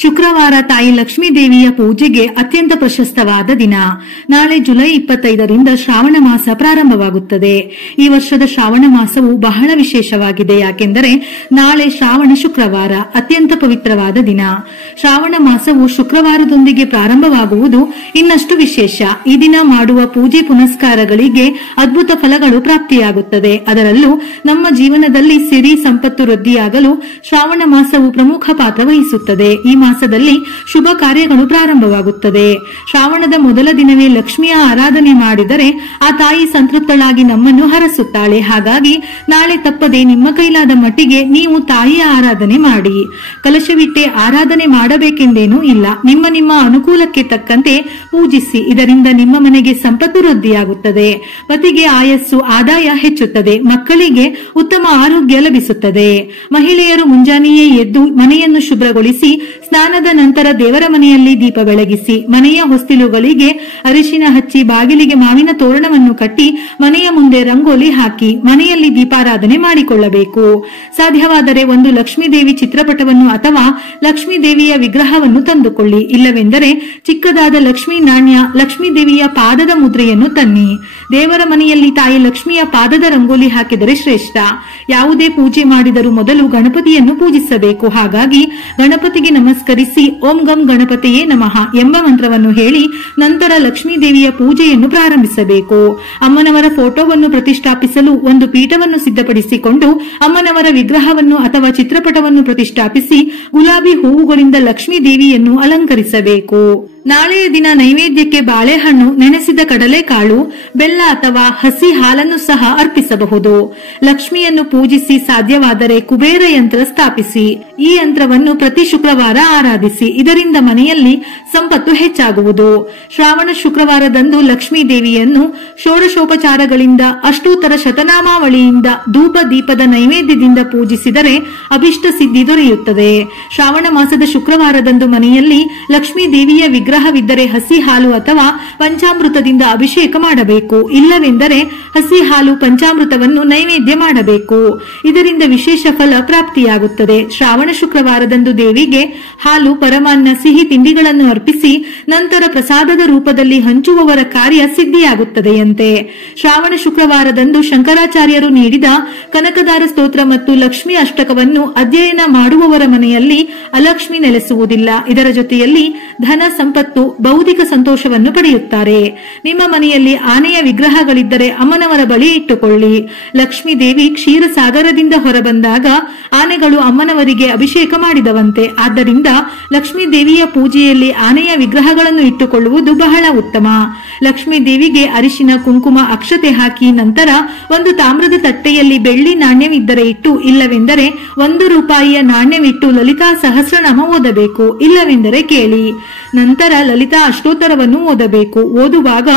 ಶುಕ್ರವಾರ ತಾಯಿ ಲಕ್ಷ್ಮೀ ದೇವಿಯ ಪೂಜೆಗೆ ಅತ್ಯಂತ ಪ್ರಶಸ್ತವಾದ ದಿನ. ನಾಳೆ ಜುಲೈ 25ರಿಂದ ಶ್ರಾವಣ ಮಾಸ ಪ್ರಾರಂಭವಾಗುತ್ತದೆ. ಈ ವರ್ಷದ ಶ್ರಾವಣ ಮಾಸವು ಬಹಳ ವಿಶೇಷವಾಗಿದೆ. ಯಾಕೆಂದರೆ ನಾಳೆ ಶ್ರಾವಣ ಶುಕ್ರವಾರ, ಅತ್ಯಂತ ಪವಿತ್ರವಾದ ದಿನ. ಶ್ರಾವಣ ಮಾಸವು ಶುಕ್ರವಾರದೊಂದಿಗೆ ಪ್ರಾರಂಭವಾಗುವುದು ಇನ್ನಷ್ಟು ವಿಶೇಷ. ಈ ದಿನ ಮಾಡುವ ಪೂಜೆ ಪುನಸ್ಕಾರಗಳಿಗೆ ಅದ್ಭುತ ಫಲಗಳು ಪ್ರಾಪ್ತಿಯಾಗುತ್ತದೆ. ಅದರಲ್ಲೂ ನಮ್ಮ ಜೀವನದಲ್ಲಿ ಸಿರಿ ಸಂಪತ್ತು ವೃದ್ಧಿಯಾಗಲು ಶ್ರಾವಣ ಮಾಸವು ಪ್ರಮುಖ ಪಾತ್ರ ವಹಿಸುತ್ತದೆ. ಈ ಮಾಸದಲ್ಲಿ ಶುಭ ಕಾರ್ಯಗಳು ಪ್ರಾರಂಭವಾಗುತ್ತದೆ. ಶ್ರಾವಣದ ಮೊದಲ ದಿನವೇ ಲಕ್ಷ್ಮಿಯ ಆರಾಧನೆ ಮಾಡಿದರೆ ಆ ತಾಯಿ ಸಂತೃಪ್ತಳಾಗಿ ನಮ್ಮನ್ನು ಹರಸುತ್ತಾಳೆ. ಹಾಗಾಗಿ ನಾಳೆ ತಪ್ಪದೆ ನಿಮ್ಮ ಕೈಲಾದ ಮಟ್ಟಿಗೆ ನೀವು ತಾಯಿಯ ಆರಾಧನೆ ಮಾಡಿ. ಕಲಶವಿಟ್ಟೆ ಆರಾಧನೆ ಮಾಡಬೇಕೆಂದೇನೂ ಇಲ್ಲ. ನಿಮ್ಮ ನಿಮ್ಮ ಅನುಕೂಲಕ್ಕೆ ತಕ್ಕಂತೆ ಪೂಜಿಸಿ. ಇದರಿಂದ ನಿಮ್ಮ ಮನೆಗೆ ಸಂಪತ್ತು ವೃದ್ಧಿಯಾಗುತ್ತದೆ. ಪತಿಗೆ ಆಯಸ್ಸು, ಆದಾಯ ಹೆಚ್ಚುತ್ತದೆ. ಮಕ್ಕಳಿಗೆ ಉತ್ತಮ ಆರೋಗ್ಯ ಲಭಿಸುತ್ತದೆ. ಮಹಿಳೆಯರು ಮುಂಜಾನೆಯೇ ಎದ್ದು ಮನೆಯನ್ನು ಶುಭ್ರಗೊಳಿಸಿ ಸ್ನಾನದ ನಂತರ ದೇವರ ಮನೆಯಲ್ಲಿ ದೀಪ ಬೆಳಗಿಸಿ, ಮನೆಯ ಹೊಸ್ತಿಲುಗಳಿಗೆ ಅರಿಶಿನ ಹಚ್ಚಿ, ಬಾಗಿಲಿಗೆ ಮಾವಿನ ತೋರಣವನ್ನು ಕಟ್ಟಿ, ಮನೆಯ ಮುಂದೆ ರಂಗೋಲಿ ಹಾಕಿ ಮನೆಯಲ್ಲಿ ದೀಪಾರಾಧನೆ ಮಾಡಿಕೊಳ್ಳಬೇಕು. ಸಾಧ್ಯವಾದರೆ ಒಂದು ಲಕ್ಷ್ಮೀ ದೇವಿ ಚಿತ್ರಪಟವನ್ನು ಅಥವಾ ಲಕ್ಷ್ಮೀ ದೇವಿಯ ವಿಗ್ರಹವನ್ನು ತಂದುಕೊಳ್ಳಿ. ಇಲ್ಲವೆಂದರೆ ಚಿಕ್ಕದಾದ ಲಕ್ಷ್ಮೀ ನಾಣ್ಯ, ಲಕ್ಷ್ಮೀ ದೇವಿಯ ಪಾದದ ಮುದ್ರೆಯನ್ನು ತನ್ನಿ. ದೇವರ ಮನೆಯಲ್ಲಿ ತಾಯಿ ಲಕ್ಷ್ಮಿಯ ಪಾದದ ರಂಗೋಲಿ ಹಾಕಿದರೆ ಶ್ರೇಷ್ಠ. ಯಾವುದೇ ಪೂಜೆ ಮಾಡಿದರೂ ಮೊದಲು ಗಣಪತಿಯನ್ನು ಪೂಜಿಸಬೇಕು. ಹಾಗಾಗಿ ಗಣಪತಿಗೆ ನಮಸ್ಕರಿಸಿ ಓಂ ಗಂ ಗಣಪತಿಯೇ ನಮಃ ಎಂಬ ಮಂತ್ರವನ್ನು ಹೇಳಿ ನಂತರ ಲಕ್ಷ್ಮೀ ದೇವಿಯ ಪೂಜೆಯನ್ನು ಪ್ರಾರಂಭಿಸಬೇಕು. ಅಮ್ಮನವರ ಫೋಟೋವನ್ನು ಪ್ರತಿಷ್ಠಾಪಿಸಲು ಒಂದು ಪೀಠವನ್ನು ಸಿದ್ಧಪಡಿಸಿಕೊಂಡು ಅಮ್ಮನವರ ವಿಗ್ರಹವನ್ನು ಅಥವಾ ಚಿತ್ರಪಟವನ್ನು ಪ್ರತಿಷ್ಠಾಪಿಸಿ ಗುಲಾಬಿ ಹೂವುಗಳಿಂದ ಲಕ್ಷ್ಮೀ ದೇವಿಯನ್ನು ಅಲಂಕರಿಸಬೇಕು. ನಾಳೆಯ ದಿನ ನೈವೇದ್ಯಕ್ಕೆ ಬಾಳೆಹಣ್ಣು, ನೆನೆಸಿದ ಕಡಲೆಕಾಳು, ಬೆಲ್ಲ ಅಥವಾ ಹಸಿ ಹಾಲನ್ನು ಸಹ ಅರ್ಪಿಸಬಹುದು. ಲಕ್ಷ್ಮಿಯನ್ನು ಪೂಜಿಸಿ ಸಾಧ್ಯವಾದರೆ ಕುಬೇರ ಯಂತ್ರ ಸ್ಥಾಪಿಸಿ. ಈ ಯಂತ್ರವನ್ನು ಪ್ರತಿ ಶುಕ್ರವಾರ ಆರಾಧಿಸಿ. ಇದರಿಂದ ಮನೆಯಲ್ಲಿ ಸಂಪತ್ತು ಹೆಚ್ಚಾಗುವುದು. ಶ್ರಾವಣ ಶುಕ್ರವಾರದಂದು ಲಕ್ಷ್ಮೀ ದೇವಿಯನ್ನು ಷೋಡಶೋಪಚಾರಗಳಿಂದ, ಅಷ್ಟೋತ್ತರ ಶತನಾಮಾವಳಿಯಿಂದ, ಧೂಪ ದೀಪದ ನೈವೇದ್ಯದಿಂದ ಪೂಜಿಸಿದರೆ ಅಭಿಷ್ಟ ಸಿದ್ಧಿ ದೊರೆಯುತ್ತದೆ. ಶ್ರಾವಣ ಮಾಸದ ಶುಕ್ರವಾರದಂದು ಮನೆಯಲ್ಲಿ ಲಕ್ಷ್ಮೀ ದೇವಿಯ ವಿಗ್ರಹವಿದ್ದರೆ ಹಸಿ ಹಾಲು ಅಥವಾ ಪಂಚಾಮೃತದಿಂದ ಅಭಿಷೇಕ ಮಾಡಬೇಕು. ಇಲ್ಲವೆಂದರೆ ಹಸಿ ಹಾಲು ಪಂಚಾಮೃತವನ್ನು ನೈವೇದ್ಯ ಮಾಡಬೇಕು. ಇದರಿಂದ ವಿಶೇಷ ಫಲ ಪ್ರಾಪ್ತಿಯಾಗುತ್ತದೆ. ಶ್ರಾವಣ ಶುಕ್ರವಾರದಂದು ದೇವಿಗೆ ಹಾಲು, ಪರಮಾನ್ನ, ಸಿಹಿ ತಿಂಡಿಗಳನ್ನು ಅರ್ಪಿಸಿ ನಂತರ ಪ್ರಸಾದದ ರೂಪದಲ್ಲಿ ಹಂಚುವವರ ಕಾರ್ಯ ಸಿದ್ಧಿಯಾಗುತ್ತದೆಯಂತೆ. ಶ್ರಾವಣ ಶುಕ್ರವಾರದಂದು ಶಂಕರಾಚಾರ್ಯರು ನೀಡಿದ ಕನಕದಾರ ಸ್ತೋತ್ರ ಮತ್ತು ಲಕ್ಷ್ಮಿ ಅಷ್ಟಕವನ್ನು ಅಧ್ಯಯನ ಮಾಡುವವರ ಮನೆಯಲ್ಲಿ ಅಲಕ್ಷ್ಮಿ ನೆಲೆಸುವುದಿಲ್ಲ. ಇದರ ಜೊತೆಯಲ್ಲಿ ಧನ, ಸಂಪತ್ತು, ಬೌದ್ಧಿಕ ಸಂತೋಷವನ್ನು ಪಡೆಯುತ್ತಾರೆ. ನಿಮ್ಮ ಮನೆಯಲ್ಲಿ ಆನೆಯ ವಿಗ್ರಹಗಳಿದ್ದರೆ ಅಮ್ಮನವರ ಬಳಿ ಇಟ್ಟುಕೊಳ್ಳಿ. ಲಕ್ಷ್ಮೀ ದೇವಿ ಕ್ಷೀರಸಾಗರದಿಂದ ಹೊರಬಂದಾಗ ಆನೆಗಳು ಅಮ್ಮನವರಿಗೆ ಅಭಿಷೇಕ ಮಾಡಿದವಂತೆ. ಆದ್ದರಿಂದ ಲಕ್ಷ್ಮೀ ದೇವಿಯ ಪೂಜೆಯಲ್ಲಿ ಆನೆಯ ವಿಗ್ರಹಗಳನ್ನು ಇಟ್ಟುಕೊಳ್ಳುವುದು ಬಹಳ ಉತ್ತಮ. ಲಕ್ಷ್ಮೀ ದೇವಿಗೆ ಅರಿಶಿನ, ಕುಂಕುಮ, ಅಕ್ಷತೆ ಹಾಕಿ ನಂತರ ಒಂದು ತಾಮ್ರದ ತಟ್ಟೆಯಲ್ಲಿ ಬೆಳ್ಳಿ ನಾಣ್ಯವಿದ್ದರೆ ಇಟ್ಟು, ಇಲ್ಲವೆಂದರೆ 1 ರೂಪಾಯಿಯ ನಾಣ್ಯವಿಟ್ಟು ಲಲಿತಾ ಸಹಸ್ರನಾಮ ಓದಬೇಕು. ಇಲ್ಲವೆಂದರೆ ಕೇಳಿ. ನಂತರ ಲಲಿತಾ ಅಷ್ಟೋತ್ತರವನ್ನು ಓದಬೇಕು. ಓದುವಾಗ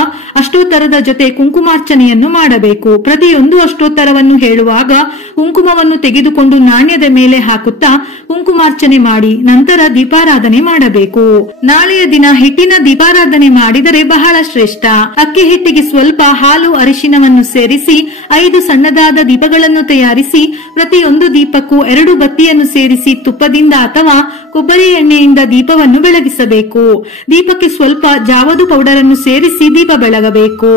ಅಷ್ಟೋತ್ತರದ ಜೊತೆ ಕುಂಕುಮಾರ್ಚನೆಯನ್ನು ಮಾಡಬೇಕು. ಪ್ರತಿಯೊಂದು ಅಷ್ಟೋತ್ತರವನ್ನು ಹೇಳುವಾಗ ಕುಂಕುಮವನ್ನು ತೆಗೆದುಕೊಂಡು ನಾಣ್ಯದ ಮೇಲೆ ಹಾಕುತ್ತಾ ಕುಂಕುಮಾರ್ಚನೆ ಮಾಡಿ ನಂತರ ದೀಪಾರಾಧನೆ ಮಾಡಬೇಕು. ನಾಳೆಯ ದಿನ ಹಿಟ್ಟಿನ ದೀಪಾರಾಧನೆ ಮಾಡಿದರೆ ಬಹಳ ಶ್ರೇಷ್ಠ. ಅಕ್ಕಿ ಹಿಟ್ಟಿಗೆ ಸ್ವಲ್ಪ ಹಾಲು, ಅರಿಶಿನವನ್ನು ಸೇರಿಸಿ 5 ಸಣ್ಣದಾದ ದೀಪಗಳನ್ನು ತಯಾರಿಸಿ ಪ್ರತಿಯೊಂದು ದೀಪಕ್ಕೂ 2 ಬತ್ತಿಯನ್ನು ಸೇರಿಸಿ ತುಪ್ಪದಿಂದ ಅಥವಾ ಕೊಬ್ಬರಿ ಎಣ್ಣೆಯಿಂದ ದೀಪವನ್ನು ಬೆಳಗಿಸಬೇಕು. ದೀಪಕ್ಕೆ ಸ್ವಲ್ಪ ಜಾವದು ಪೌಡರ್ ಅನ್ನು ಸೇರಿಸಿ ದೀಪ ಬೆಳಗಬೇಕು.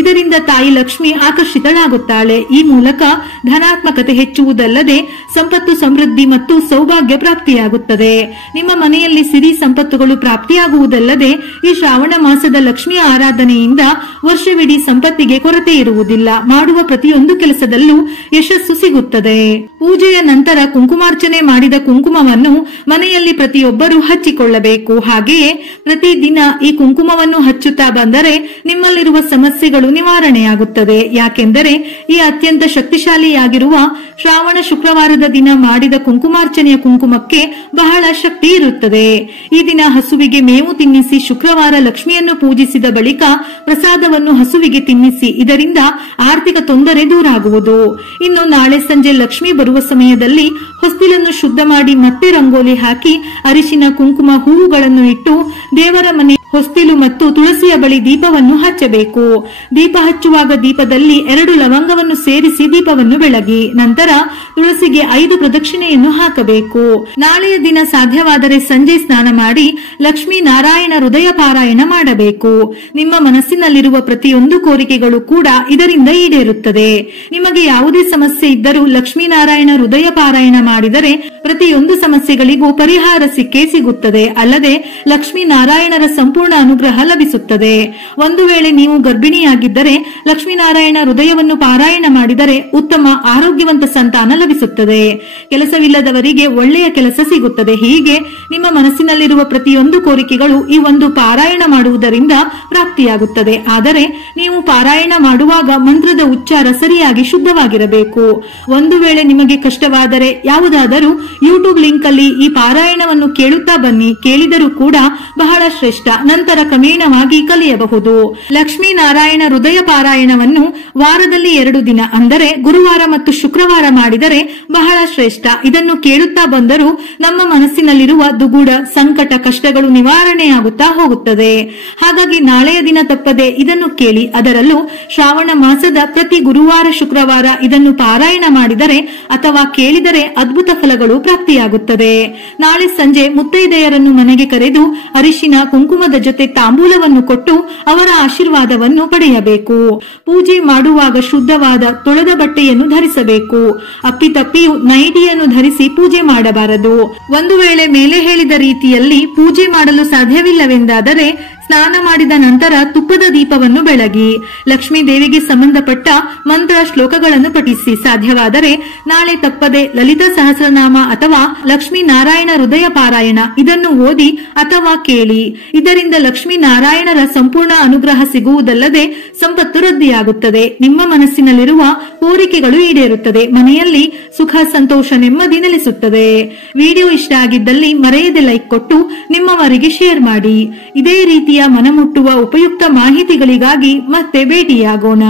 ಇದರಿಂದ ತಾಯಿ ಲಕ್ಷ್ಮಿ ಆಕರ್ಷಿತಳಾಗುತ್ತಾಳೆ. ಈ ಮೂಲಕ ಧನಾತ್ಮಕತೆ ಹೆಚ್ಚುವುದಲ್ಲದೆ ಸಂಪತ್ತು, ಸಮೃದ್ಧಿ ಮತ್ತು ಸೌಭಾಗ್ಯ ಪ್ರಾಪ್ತಿಯಾಗುತ್ತದೆ. ನಿಮ್ಮ ಮನೆಯಲ್ಲಿ ಸಿರಿ ಸಂಪತ್ತುಗಳು ಪ್ರಾಪ್ತಿಯಾಗುವುದಲ್ಲದೆ ಈ ಶ್ರಾವಣ ಮಾಸದ ಲಕ್ಷ್ಮಿಯ ಆರಾಧನೆಯಿಂದ ವರ್ಷವಿಡೀ ಸಂಪತ್ತಿಗೆ ಕೊರತೆ ಇರುವುದಿಲ್ಲ. ಮಾಡುವ ಪ್ರತಿಯೊಂದು ಕೆಲಸದಲ್ಲೂ ಯಶಸ್ಸು ಸಿಗುತ್ತದೆ. ಪೂಜೆಯ ನಂತರ ಕುಂಕುಮಾರ್ಚನೆ ಮಾಡಿದ ಕುಂಕುಮವನ್ನು ಮನೆಯಲ್ಲಿ ಪ್ರತಿಯೊಬ್ಬರು ಹಚ್ಚಿಕೊಳ್ಳಬೇಕು. ಹಾಗೆಯೇ ಪ್ರತಿದಿನ ಈ ಕುಂಕುಮವನ್ನು ಹಚ್ಚುತ್ತಾ ಬಂದರೆ ನಿಮ್ಮಲ್ಲಿರುವ ಸಮಸ್ಯೆಗಳು ನಿವಾರಣೆಯಾಗುತ್ತದೆ. ಯಾಕೆಂದರೆ ಈ ಅತ್ಯಂತ ಶಕ್ತಿಶಾಲಿಯಾಗಿರುವ ಶ್ರಾವಣ ಶುಕ್ರವಾರದ ದಿನ ಮಾಡಿದ ಕುಂಕುಮಾರ್ಚನೆಯ ಕುಂಕುಮಕ್ಕೆ ಬಹಳ ಶಕ್ತಿ ಇರುತ್ತದೆ. ಈ ದಿನ ಹಸುವಿಗೆ ಮೇವು ತಿನ್ನಿಸಿ ಶುಕ್ರವಾರ ಲಕ್ಷ್ಮಿಯನ್ನು ಪೂಜಿಸಿದ ಬಳಿಕ ಪ್ರಸಾದವನ್ನು ಹಸುವಿಗೆ ತಿನ್ನಿಸಿ. ಇದರಿಂದ ಆರ್ಥಿಕ ತೊಂದರೆ ದೂರ ಆಗುವುದು. ಇನ್ನು ನಾಳೆ ಸಂಜೆ ಲಕ್ಷ್ಮಿ ಬರುವ ಸಮಯದಲ್ಲಿ ಹೊಸ್ತಿಲನ್ನು ಶುದ್ಧ ಮಾಡಿ ಮತ್ತೆ ರಂಗೋಲಿ ಹಾಕಿ ಅರಿಶಿನ, ಕುಂಕುಮ, ಹೂವುಗಳನ್ನು ಇಟ್ಟು ದೇವರ ಮನೆ ಹೊಸ್ತಿಲು ಮತ್ತು ತುಳಸಿಯ ಬಳಿ ದೀಪವನ್ನು ಹಚ್ಚಬೇಕು. ದೀಪ ಹಚ್ಚುವಾಗ ದೀಪದಲ್ಲಿ 2 ಲವಂಗವನ್ನು ಸೇರಿಸಿ ದೀಪವನ್ನು ಬೆಳಗಿ ನಂತರ ತುಳಸಿಗೆ 5 ಪ್ರದಕ್ಷಿಣೆಯನ್ನು ಹಾಕಬೇಕು. ನಾಳೆಯ ದಿನ ಸಾಧ್ಯವಾದರೆ ಸಂಜೆ ಸ್ನಾನ ಮಾಡಿ ಲಕ್ಷ್ಮೀ ನಾರಾಯಣ ಹೃದಯ ಪಾರಾಯಣ ಮಾಡಬೇಕು. ನಿಮ್ಮ ಮನಸ್ಸಿನಲ್ಲಿರುವ ಪ್ರತಿಯೊಂದು ಕೋರಿಕೆಗಳು ಕೂಡ ಇದರಿಂದ ಈಡೇರುತ್ತದೆ. ನಿಮಗೆ ಯಾವುದೇ ಸಮಸ್ಯೆ ಇದ್ದರೂ ಲಕ್ಷ್ಮೀನಾರಾಯಣ ಹೃದಯ ಪಾರಾಯಣ ಮಾಡಿದರೆ ಪ್ರತಿಯೊಂದು ಸಮಸ್ಯೆಗಳಿಗೂ ಪರಿಹಾರ ಸಿಕ್ಕೇ ಸಿಗುತ್ತದೆ. ಅಲ್ಲದೆ ಲಕ್ಷ್ಮೀನಾರಾಯಣರ ಸಂಪೂರ್ಣ ಅನುಗ್ರಹ ಲಭಿಸುತ್ತದೆ. ಒಂದು ವೇಳೆ ನೀವು ಗರ್ಭಿಣಿಯಾಗಿದ್ದರೆ ಲಕ್ಷ್ಮೀನಾರಾಯಣ ಹೃದಯವನ್ನು ಪಾರಾಯಣ ಮಾಡಿದರೆ ಉತ್ತಮ ಆರೋಗ್ಯವಂತ ಸಂತಾನ ಲಭಿಸುತ್ತದೆ. ಕೆಲಸವಿಲ್ಲದವರಿಗೆ ಒಳ್ಳೆಯ ಕೆಲಸ ಸಿಗುತ್ತದೆ. ಹೀಗೆ ನಿಮ್ಮ ಮನಸ್ಸಿನಲ್ಲಿರುವ ಪ್ರತಿಯೊಂದು ಕೋರಿಕೆಗಳು ಈ ಒಂದು ಪಾರಾಯಣ ಮಾಡುವುದರಿಂದ ಪ್ರಾಪ್ತಿಯಾಗುತ್ತದೆ. ಆದರೆ ನೀವು ಪಾರಾಯಣ ಮಾಡುವಾಗ ಮಂತ್ರದ ಉಚ್ಚಾರ ಸರಿಯಾಗಿ ಶುದ್ಧವಾಗಿರಬೇಕು. ಒಂದು ವೇಳೆ ನಿಮಗೆ ಕಷ್ಟವಾದರೆ ಯಾವುದಾದರೂ ಯೂಟ್ಯೂಬ್ ಲಿಂಕ್ ಅಲ್ಲಿ ಈ ಪಾರಾಯಣವನ್ನು ಕೇಳುತ್ತಾ ಬನ್ನಿ. ಕೇಳಿದರೂ ಕೂಡ ಬಹಳ ಶ್ರೇಷ್ಠ. ನಂತರ ಕ್ರಮೇಣವಾಗಿ ಕಲಿಯಬಹುದು. ಲಕ್ಷ್ಮೀನಾರಾಯಣ ಹೃದಯ ಪಾರಾಯಣವನ್ನು ವಾರದಲ್ಲಿ 2 ದಿನ ಅಂದರೆ ಗುರುವಾರ ಮತ್ತು ಶುಕ್ರವಾರ ಮಾಡಿದರೆ ಬಹಳ ಶ್ರೇಷ್ಠ. ಇದನ್ನು ಕೇಳುತ್ತಾ ಬಂದರೂ ನಮ್ಮ ಮನಸ್ಸಿನಲ್ಲಿರುವ ದುಗುಡ, ಸಂಕಟ, ಕಷ್ಟಗಳು ನಿವಾರಣೆಯಾಗುತ್ತಾ ಹೋಗುತ್ತದೆ. ಹಾಗಾಗಿ ನಾಳೆಯ ದಿನ ತಪ್ಪದೆ ಇದನ್ನು ಕೇಳಿ. ಅದರಲ್ಲೂ ಶ್ರಾವಣ ಮಾಸದ ಪ್ರತಿ ಗುರುವಾರ, ಶುಕ್ರವಾರ ಇದನ್ನು ಪಾರಾಯಣ ಮಾಡಿದರೆ ಅಥವಾ ಕೇಳಿದರೆ ಅದ್ಭುತ ಫಲಗಳು ಪ್ರಾಪ್ತಿಯಾಗುತ್ತದೆ. ನಾಳೆ ಸಂಜೆ ಮುತ್ತೈದೆಯರನ್ನು ಮನೆಗೆ ಕರೆದು ಅರಿಶಿನ, ಕುಂಕುಮದ ಜೊತೆ ತಾಂಬೂಲವನ್ನು ಕೊಟ್ಟು ಅವರ ಆಶೀರ್ವಾದವನ್ನು ಪಡೆಯಬೇಕು. ಪೂಜೆ ಮಾಡುವಾಗ ಶುದ್ಧವಾದ ತೊಳೆದ ಬಟ್ಟೆಯನ್ನು ಧರಿಸಬೇಕು. ಅಪ್ಪಿತಪ್ಪಿಯು ನೈಟಿಯನ್ನು ಧರಿಸಿ ಪೂಜೆ ಮಾಡಬಾರದು. ಒಂದು ವೇಳೆ ಮೇಲೆ ಹೇಳಿದ ರೀತಿಯಲ್ಲಿ ಪೂಜೆ ಮಾಡಲು ಸಾಧ್ಯವಿಲ್ಲವೆಂದಾದರೆ ಸ್ನಾನ ಮಾಡಿದ ನಂತರ ತುಪ್ಪದ ದೀಪವನ್ನು ಬೆಳಗಿ ಲಕ್ಷ್ಮೀ ದೇವಿಗೆ ಸಂಬಂಧಪಟ್ಟ ಮಂತ್ರ, ಶ್ಲೋಕಗಳನ್ನು ಪಠಿಸಿ. ಸಾಧ್ಯವಾದರೆ ನಾಳೆ ತಪ್ಪದೆ ಲಲಿತಾ ಸಹಸ್ರನಾಮ ಅಥವಾ ಲಕ್ಷ್ಮೀ ನಾರಾಯಣ ಹೃದಯ ಪಾರಾಯಣ ಇದನ್ನು ಓದಿ ಅಥವಾ ಕೇಳಿ. ಇದರಿಂದ ಲಕ್ಷ್ಮೀ ನಾರಾಯಣರ ಸಂಪೂರ್ಣ ಅನುಗ್ರಹ ಸಿಗುವುದಲ್ಲದೆ ಸಂಪತ್ತು ವೃದ್ಧಿಯಾಗುತ್ತದೆ. ನಿಮ್ಮ ಮನಸ್ಸಿನಲ್ಲಿರುವ ಕೋರಿಕೆಗಳು ಈಡೇರುತ್ತದೆ. ಮನೆಯಲ್ಲಿ ಸುಖ, ಸಂತೋಷ, ನೆಮ್ಮದಿ ನೆಲೆಸುತ್ತದೆ. ವಿಡಿಯೋ ಇಷ್ಟ ಆಗಿದ್ದಲ್ಲಿ ಮರೆಯದೆ ಲೈಕ್ ಕೊಟ್ಟು ನಿಮ್ಮವರಿಗೆ ಶೇರ್ ಮಾಡಿ. ಇದೇ ರೀತಿಯ ಮನಮುಟ್ಟುವ ಉಪಯುಕ್ತ ಮಾಹಿತಿಗಳಿಗಾಗಿ ಮತ್ತೆ ಭೇಟಿಯಾಗೋಣ.